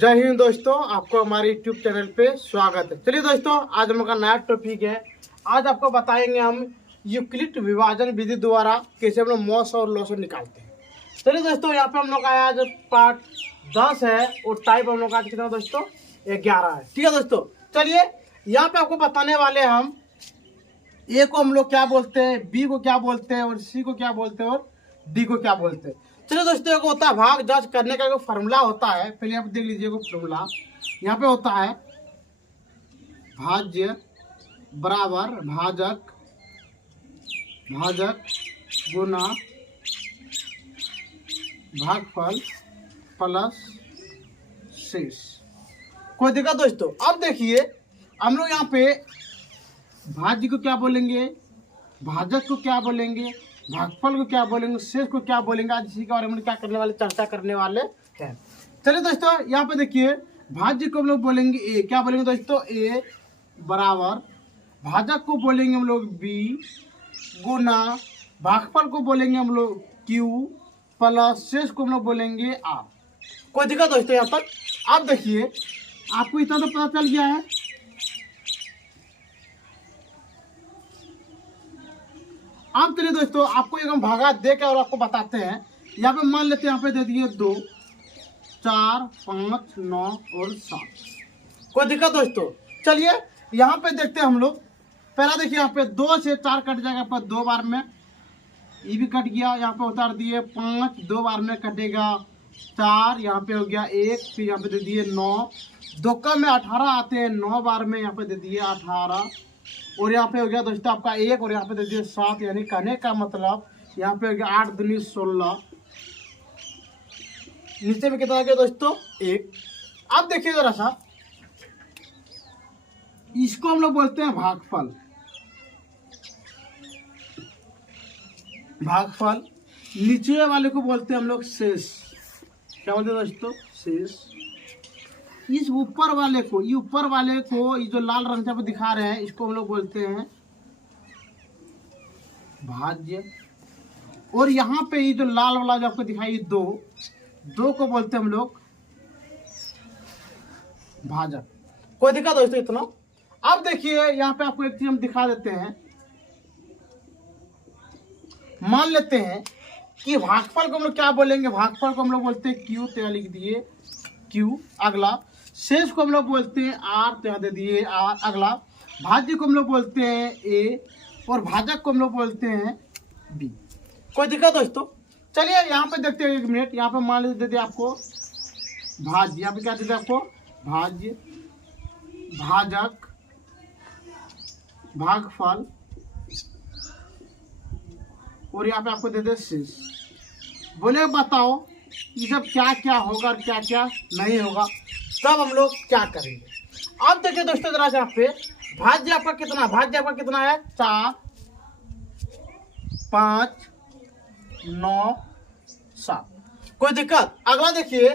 जय हिंद दोस्तों, आपको हमारे यूट्यूब चैनल पे स्वागत है। चलिए दोस्तों, आज हम लोग का नया टॉपिक है। आज आपको बताएंगे हम यूक्लिड विभाजन विधि द्वारा कैसे हम लोग मॉस और लॉस निकालते हैं। चलिए दोस्तों, यहाँ पे हम लोग का आज पार्ट 10 है और टाइप हम लोग का कितना दोस्तों 11 है। ठीक है दोस्तों, चलिए यहाँ पे आपको बताने वाले हम ए को हम लोग क्या बोलते हैं, बी को क्या बोलते हैं और सी को क्या बोलते हैं और डी को क्या बोलते हैं। चलिए दोस्तों, एक होता है भाग जांच करने का एक फॉर्मूला होता है। पहले आप देख लीजिए वो फॉर्मूला यहाँ पे होता है भाज्य बराबर भाजक भाजक गुना भागफल प्लस शेष। कोई दिक्कत दोस्तों? अब देखिए हम लोग यहाँ पे भाज्य को क्या बोलेंगे, भाजक को क्या बोलेंगे, भागफल को क्या बोलेंगे, शेष को क्या बोलेंगे। आज इसी के बारे में क्या करने वाले, चर्चा करने वाले हैं। चलिए दोस्तों, यहाँ पे देखिए भाज्य को हम लोग बोलेंगे ए। क्या बोलेंगे दोस्तों? ए बराबर भाजक को बोलेंगे हम लोग बी गुना भागफल को बोलेंगे हम लोग क्यू प्लस शेष को हम लोग बोलेंगे आर। कोई दिक्कत दोस्तों? यहाँ तक आप देखिए, आपको इतना तो पता चल गया है। अब चलिए दोस्तों, आपको एक हम भागा दे के और आपको बताते हैं। यहाँ पे मान लेते हैं, यहाँ पे दे दिए 2 4 5 9 और 7। कोई दिक्कत दोस्तों? चलिए यहाँ पे देखते हैं हम लोग। पहला देखिए, यहाँ पे 2 से 4 कट जाएगा पर 2 बार में, ये भी कट गया। यहाँ पे उतार दिए 5, 2 बार में कटेगा 4, यहाँ पे हो गया 1, फिर यहाँ पे दे दिए 9, 2 का में 18 आते हैं, 9 बार में यहाँ पे दे दिए 18 और यहाँ पे हो गया दोस्तों आपका 1 और यहाँ पे दे दिए 7। यानी कहने का मतलब यहाँ पे हो गया 8 दूनी 16। नीचे में कितना आ गया दोस्तों? 1। अब देखिए जरा सा, इसको हम लोग बोलते हैं भागफल। भागफल नीचे वाले को बोलते हैं हम लोग शेष। क्या बोलते हैं दोस्तों? शेष। इस ऊपर वाले को, ये ऊपर वाले को, ये जो लाल रंग से दिखा रहे हैं, इसको हम लोग बोलते हैं भाज्य। और यहाँ पे ये जो लाल वाला जो आपको दिखाई 2 को बोलते हैं हम लोग भाजक। कोई दिक्कत दोस्तों इतना? अब देखिए यहाँ पे आपको एक चीज हम दिखा देते हैं। मान लेते हैं कि भागफल को हम लोग क्या बोलेंगे, भागफल को हम लोग बोलते हैं क्यू, तो यहाँ लिख दिए क्यू। अगला शेष को हम लोग बोलते हैं आर, तो यहाँ दे दिए आर। अगला भाज्य को हम लोग बोलते हैं ए और भाजक को हम लोग बोलते हैं बी। कोई दिक्कत दोस्तों? चलिए यहाँ पे देखते हैं, 1 मिनट। यहाँ पे मान लीजिए दे दिया आपको भाज्य, यहाँ पे क्या दे दिया आपको? भाज्य भाजक भागफल और यहाँ पे आपको दे दे शेष। बोले बताओ ये सब क्या क्या होगा और क्या क्या नहीं होगा, तब हम लोग क्या करेंगे। अब देखिए दोस्तों जरा यहाँ पे भाज्य आपका कितना, भाज्य आपका कितना है? 4 5 9 7। कोई दिक्कत? अगला देखिए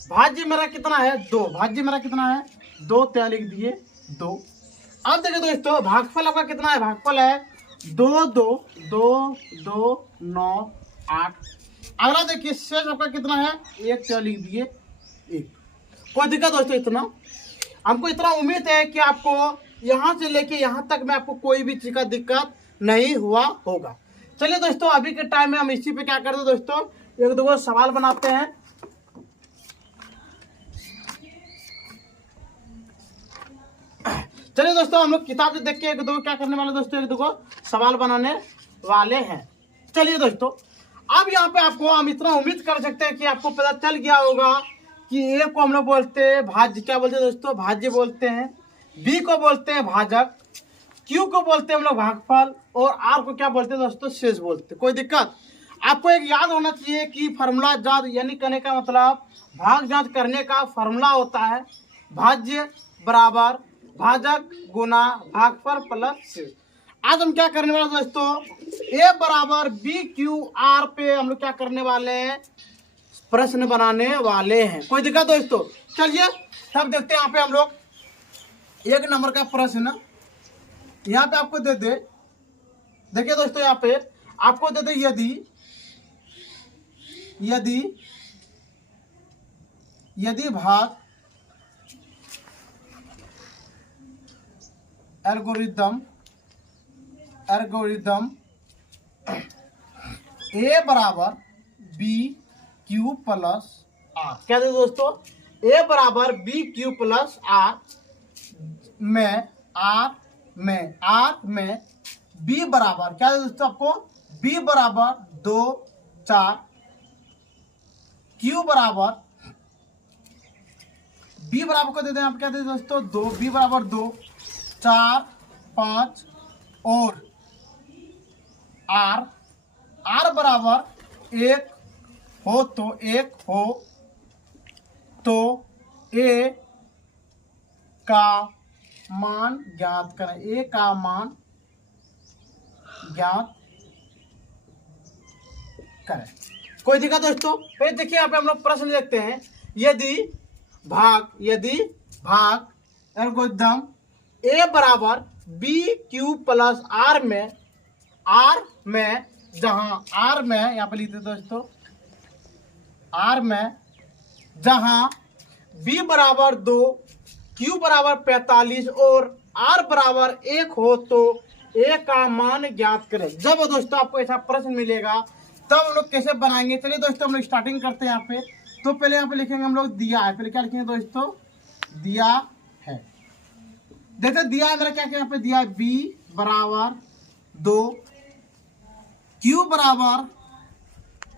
भाज्य मेरा कितना है? 2। भाज्य मेरा कितना है? 2, तो लिख दिए 2। अब देखिए दोस्तों भागफल आपका कितना है? भागफल है 2 2 2 2 9 8। अगला देखिए शेष आपका कितना है? 1, तो लिख दिए 1। कोई दिक्कत दोस्तों इतना? हमको इतना उम्मीद है कि आपको यहाँ से लेके यहाँ तक में आपको कोई भी चीज का दिक्कत नहीं हुआ होगा। चलिए दोस्तों, अभी के टाइम में हम इसी पे क्या करते हैं दोस्तों, 1-2 सवाल बनाते हैं। चलिए दोस्तों, हम लोग किताब से देख के 1-2 क्या करने वाले दोस्तों, 1-2 सवाल बनाने वाले हैं। चलिए दोस्तों, अब यहाँ पे आपको हम इतना उम्मीद कर सकते हैं कि आपको पता चल गया होगा कि ए को हम लोग बोलते हैं भाज्य। क्या बोलते हैं दोस्तों? भाज्य बोलते हैं। बी को बोलते हैं भाजक, क्यू को बोलते हैं हम लोग भागफल और आर को क्या बोलते हैं दोस्तों? शेष बोलते हैं। कोई दिक्कत? आपको एक याद होना चाहिए कि फार्मूला जांच, यानी कहने का मतलब भाग जांच करने का फार्मूला होता है भाज्य बराबर भाजक गुना भागफल प्लस शेष। आज हम क्या करने वाले दोस्तों, ए बराबर बी क्यू आर पे हम लोग क्या करने वाले हैं, प्रश्न बनाने वाले हैं। कोई दिक्कत दोस्तों? चलिए सब देखते हैं। यहाँ पे हम लोग 1 नंबर का प्रश्न यहाँ पे आपको दे दे। देखिए दोस्तों, यहाँ पे आपको दे दे यदि यदि भाग एल्गोरिदम एल्गोरिदम ए बराबर बी क्यू प्लस आर। क्या दे दोस्तों, ए बराबर बी क्यू प्लस आर में बी बराबर क्या दे दोस्तों आपको, बी बराबर 2 4, क्यू बराबर बी बराबर को दे दें आप, क्या दे दोस्तों 2, बी बराबर 2 4 5 और आर बराबर 1 हो तो ए का मान ज्ञात करें। ए का मान ज्ञात करें। कोई दिक्कत दोस्तों? फिर देखिए यहाँ पे हम लोग प्रश्न देखते हैं। यदि भाग एल्गोरिथम ए बराबर बी क्यू प्लस आर में जहां आर में यहाँ पे लिखते दोस्तों, आर में जहां बी बराबर 2 क्यू बराबर 45 और आर बराबर 1 हो तो ए का मान ज्ञात करें। जब दोस्तों आपको ऐसा प्रश्न मिलेगा तब हम लोग कैसे बनाएंगे, चलिए दोस्तों हम लोग स्टार्टिंग करते हैं। यहाँ पे तो पहले यहाँ पे लिखेंगे हम लोग दिया है। पहले क्या लिखेंगे दोस्तों, दिया है। देखते दिया है मेरा क्या क्या यहाँ पे दिया है, बी बराबर 2 क्यू बराबर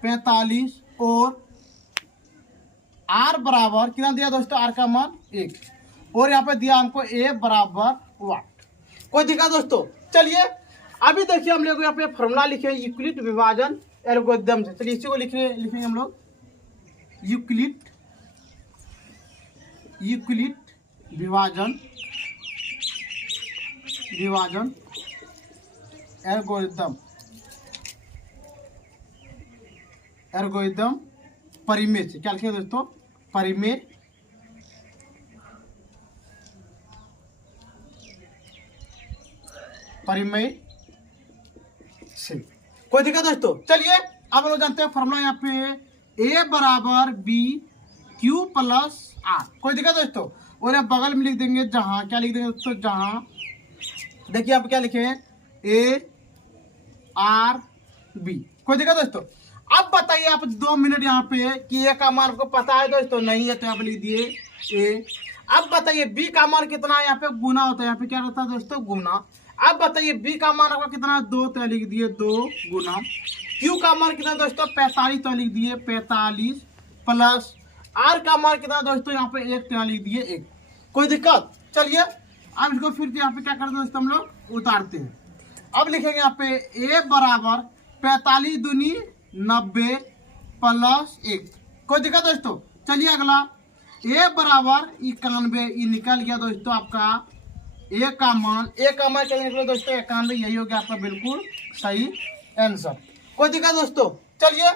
45 और आर बराबर कितना दिया दोस्तों, आर का मान 1 और यहाँ पे दिया हमको ए बराबर 1। कोई दिखा दोस्तों? चलिए अभी देखिए हम लोग यहाँ पे फॉर्मूला लिखे यूक्लिड विभाजन एल्गोरिथम से। चलिए इसी को लिखेंगे हम लोग, यूक्लिड विभाजन एल्गोरिथम परिमेय से। क्या लिखेंगे दोस्तों, परिमेय से। कोई दिक्कत दोस्तों? चलिए अब लोग जानते हैं फॉर्मूला यहाँ पे ए बराबर बी क्यू प्लस आर। कोई दिक्कत दोस्तों? और अब बगल में लिख देंगे जहां, क्या लिख देंगे दोस्तों, जहां देखिए आप क्या लिखे हैं, ए आर बी। कोई दिक्कत दोस्तों? अब बताइए आप 2 मिनट यहाँ पे कि ए का मान आपको पता है दोस्तों, नहीं है तो आप लिख दिए ए। अब बताइए बी का मान कितना है, यहाँ पे गुना होता है, यहाँ पे क्या रहता है दोस्तों, गुना। अब बताइए बी का मान आपका कितना है, 2, तो लिख दिए 2 गुना। क्यू का मान कितना दोस्तों, 45, तो लिख दिए 45 प्लस आर का मान कितना दोस्तों, यहाँ पे 1, तो लिख दिए 1। कोई दिक्कत? चलिए अब इसको फिर यहाँ पे क्या करते हैं दोस्तों, हम लोग उतारते हैं। अब लिखेंगे यहाँ पे ए बराबर 45 दूनी 90 प्लस 1। कोई दिक्कत दोस्तों? चलिए अगला ए बराबर 91, ये निकल गया दोस्तों आपका ए का मान क्या निकला दोस्तों, 91। यही हो गया आपका बिल्कुल सही आंसर। कोई दिक्कत दोस्तों? चलिए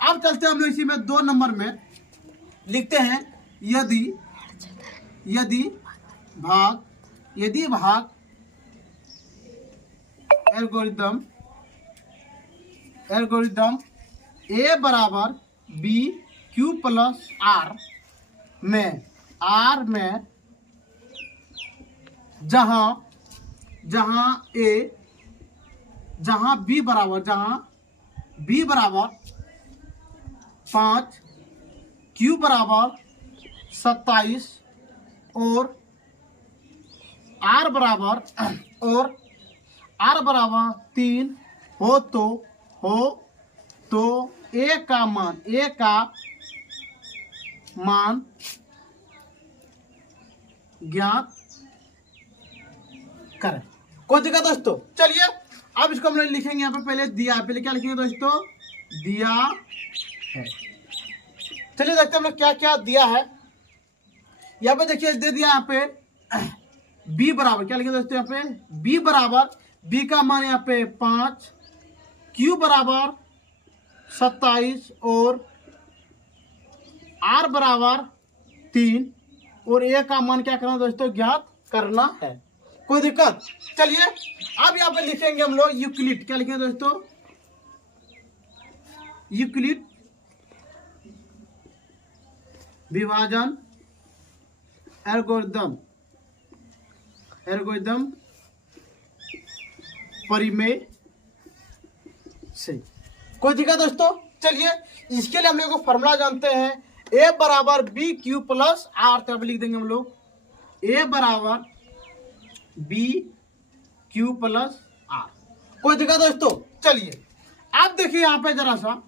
अब चलते हैं हम लोग इसी में 2 नंबर में लिखते हैं, यदि भाग एल्गोरिथम ए बराबर बी क्यू प्लस आर में जहां बी बराबर 5 क्यू बराबर 27 और आर बराबर 3 हो तो ए का मान ज्ञात करें। कोई दिक्कत दोस्तों? चलिए अब इसको हम लोग लिखेंगे यहाँ पे, पहले दिया, पहले क्या लिखेंगे दोस्तों, दिया है। चलिए देखते हैं हम लोग क्या क्या दिया है। यहाँ पे देखिए दे दिया यहाँ पे बी बराबर, क्या लिखेंगे दोस्तों, यहाँ पे बी बराबर, बी का मान यहाँ पे 5 क्यू बराबर 27 और आर बराबर 3 और ए का मान क्या करना दोस्तों, ज्ञात करना है। कोई दिक्कत? चलिए अब यहाँ पे लिखेंगे हम लोग यूक्लिड, क्या लिखेंगे दोस्तों, यूक्लिड विभाजन एल्गोरिथम परिमेय से। कोई दिक्कत दोस्तों? चलिए इसके लिए हम लोग को फॉर्मूला जानते हैं, ए बराबर बी क्यू प्लस आर। तो लिख देंगे हम लोग ए बराबर बी क्यू प्लस आर। कोई दिक्कत दोस्तों? चलिए आप देखिए यहाँ पे जरा सा,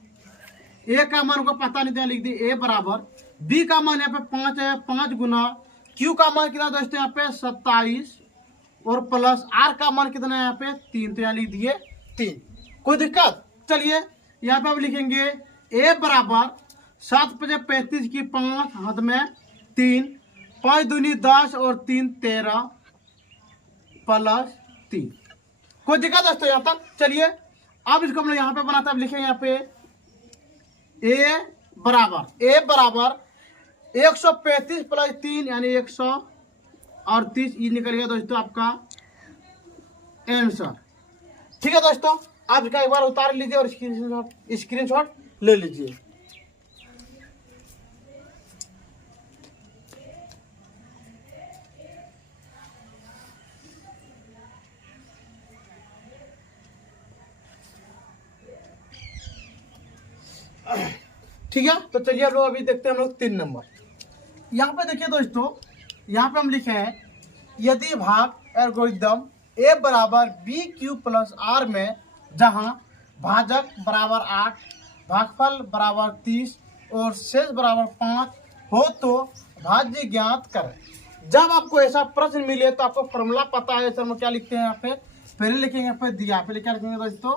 ए का मान को पता नहीं था, लिख दी ए बराबर बी का मान यहाँ पे 5 है, 5 गुना क्यू का मान कितना दोस्तों यहाँ पे 27 और प्लस आर का मान कितना है यहाँ पे 3। तो यहाँ लिख दिए 3। कोई दिक्कत? चलिए यहाँ पे आप लिखेंगे ए बराबर 7 × 5 = 35 की 5 हाथ में 3, 5 दूनी 10 और 3 13 प्लस 3। कोई दिक्कत दोस्तों यहाँ तक? चलिए अब इसको हम लोग यहाँ पे बनाते हैं। लिखेंगे यहाँ पे ए बराबर 135 + 3 यानी 138। ये निकल गया दोस्तों आपका आंसर। ठीक है दोस्तों, आप इसका एक बार उतार लीजिए और स्क्रीनशॉट ले लीजिए। ठीक है, तो चलिए हम लोग अभी देखते हैं हम लोग 3 नंबर। यहाँ पे देखिए दोस्तों, यहाँ पे हम लिखे हैं यदि भाग एल्गोरिथम ए बराबर बी क्यू प्लस आर में जहाँ भाजक बराबर 8, भागफल बराबर 30 और शेष बराबर 5 हो तो भाज्य ज्ञात करें। जब आपको ऐसा प्रश्न मिले तो आपको फॉर्मूला पता है। सर हम क्या लिखते हैं यहाँ पे, पहले लिखेंगे यहाँ पे दिया, पहले क्या लिखेंगे दोस्तों,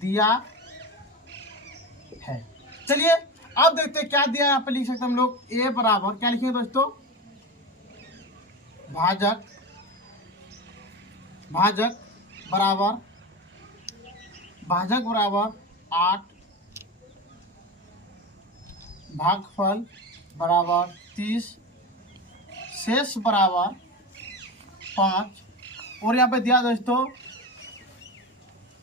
दिया है। चलिए अब देखते हैं क्या दिया है। यहाँ पे लिख सकते हैं हम लोग ए बराबर क्या लिखेंगे दोस्तों, भाजक बराबर 8, भागफल बराबर 30, शेष बराबर 5 और यहाँ पे दिया दोस्तों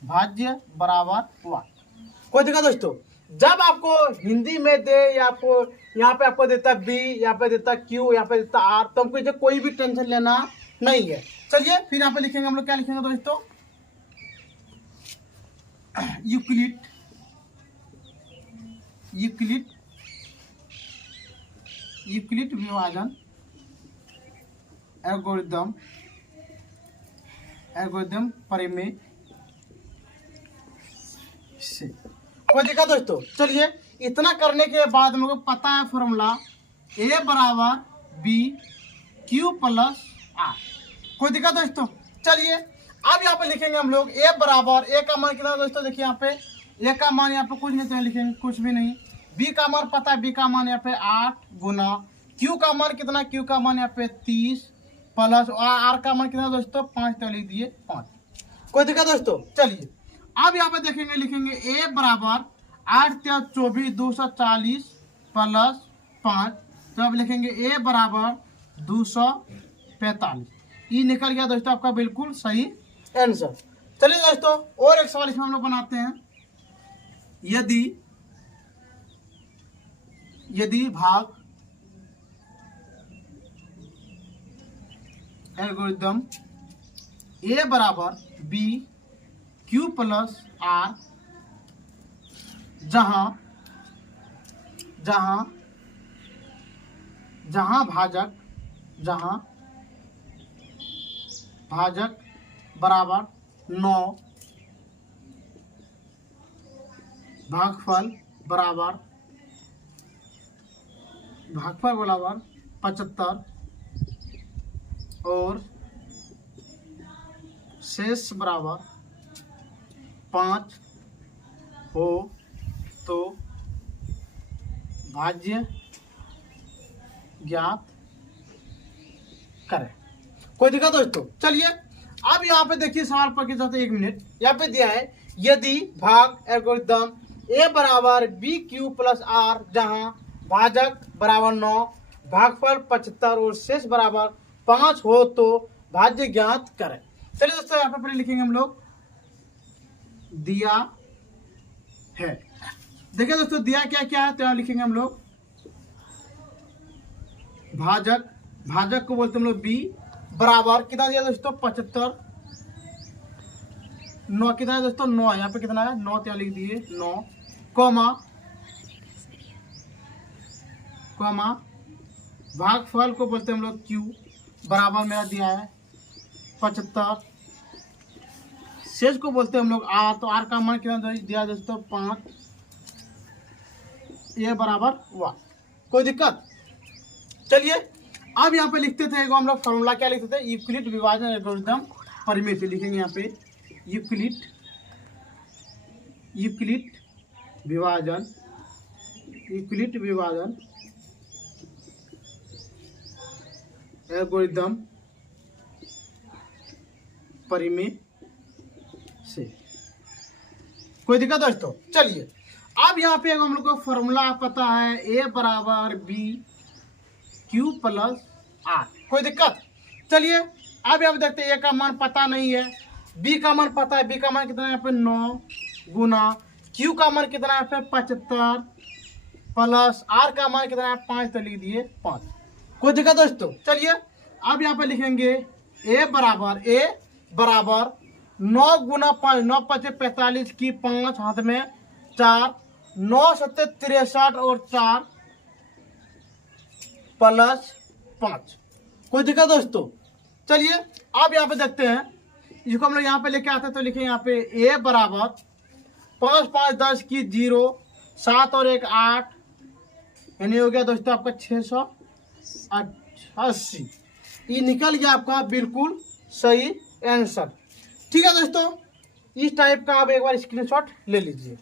भाज्य बराबर 1। कोई दिक्कत दोस्तों? जब आपको हिंदी में दे या आपको यहाँ पे आपको देता बी, यहाँ पे देता क्यू, यहाँ पे देता आर, तो हमको कोई भी टेंशन लेना नहीं है। चलिए फिर यहाँ पे लिखेंगे हम लोग, क्या लिखेंगे दोस्तों, यूक्लिड विभाजन एल्गोरिथम परिमेय से। कोई दिक्कत दोस्तों? चलिए इतना करने के बाद हम लोग को पता है फॉर्मूला ए बराबर बी क्यू प्लस आर। कोई दिक्कत दोस्तों? चलिए अब यहाँ पे लिखेंगे हम लोग ए बराबर, ए का मान कितना दोस्तों, देखिए यहाँ पे ए का मान यहाँ पे कुछ नहीं, तो लिखेंगे कुछ भी नहीं। बी का मान पता है, बी का मान यहाँ पे 8 गुना क्यू का मान कितना, क्यू का मान यहाँ पे 30 प्लस आर का मान कितना दोस्तों 5। तो लिख दिए 5। कोई दिक्कत दोस्तों? चलिए अब यहाँ पे देखेंगे, लिखेंगे ए बराबर 8 × 24 240 प्लस 5। तो अब लिखेंगे ए बराबर 245। ये निकल गया दोस्तों आपका बिल्कुल सही आंसर। चलिए दोस्तों और एक सवाल इसमें हम लोग बनाते हैं। यदि भाग एल्गोरिथम ए बराबर बी क्यू प्लस आर जहां भाजक बराबर 9, भागफल बराबर 75 और शेष बराबर 5 हो तो भाज्य ज्ञात करें। कोई दिक्कत दोस्तों? चलिए अब यहाँ पे देखिए सवाल पर के साथ 1 मिनट यहाँ पे दिया है यदि भाग एल्गोरिथम ए बराबर बी क्यू प्लस आर जहां भाजक बराबर 9, भागफल 75 और शेष बराबर 5 हो तो भाज्य ज्ञात करें। चलिए दोस्तों यहाँ पे पहले लिखेंगे हम लोग दिया है। देखिए दोस्तों दिया क्या क्या है, तो यहाँ लिखेंगे हम लोग भाजक को बोलते हम लोग बी बराबर कितना दिया दोस्तों 75 9 कितना है दोस्तों, 9 है। यहाँ पे कितना है, 9 यहाँ लिख दिए 9, कॉमा कॉमा भागफल को बोलते हैं हम लोग क्यू, बराबर मेरा दिया है 75। शेष को बोलते हैं हम लोग आर, तो आर का मान कितना दिया दोस्तों 5, ये बराबर 1। कोई दिक्कत? चलिए अब यहाँ पे लिखते थे हम लोग फॉर्मूला, क्या लिखते थे, यूक्लिड विभाजन एल्गोरिथम परिमेय से लिखेंगे यहाँ पे यूक्लिड विभाजन एल्गोरिथम परिमेय से। कोई दिक्कत दोस्तों? चलिए अब यहाँ पे हम लोग को फॉर्मूला पता है, ए बराबर बी क्यू प्लस आर। कोई दिक्कत? चलिए अब यहाँ पे देखते हैं, ए का मान पता नहीं है, बी का मान पता है, बी का मान कितना है यहाँ पे 9 गुना, क्यू का मान कितना है यहाँ पे 75 प्लस आर का मान कितना है 5, तो लिख दिए 5। कोई दिक्कत दोस्तों? चलिए अब यहाँ पे लिखेंगे ए बराबर 9 गुना 5, 9 5 45 की 5 हाथ में 4, 9 7 63 और 4 प्लस 5। कोई दिक्कत दोस्तों? चलिए अब यहाँ पे देखते हैं, इसको हम लोग यहाँ पे लेके आते हैं, तो लिखें यहाँ पे ए बराबर 5 5 10 की 0, 7 और 1 8, यानी हो गया दोस्तों आपका 680। ये निकल गया आपका बिल्कुल सही आंसर। ठीक है दोस्तों, इस टाइप का आप एक बार स्क्रीनशॉट ले लीजिए।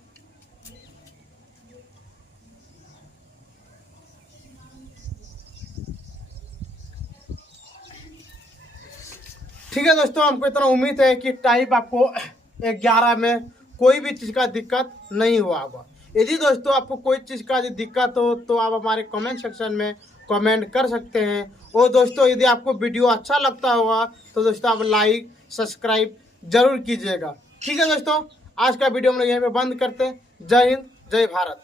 ठीक है दोस्तों, हमको इतना उम्मीद है कि टाइप आपको 11 में कोई भी चीज़ का दिक्कत नहीं हुआ होगा। यदि दोस्तों आपको कोई चीज़ का दिक्कत हो तो आप हमारे कमेंट सेक्शन में कमेंट कर सकते हैं। और दोस्तों यदि आपको वीडियो अच्छा लगता होगा तो दोस्तों आप लाइक सब्सक्राइब जरूर कीजिएगा। ठीक है दोस्तों, आज का वीडियो हम लोग यहीं पे बंद करते हैं। जय हिंद, जय भारत।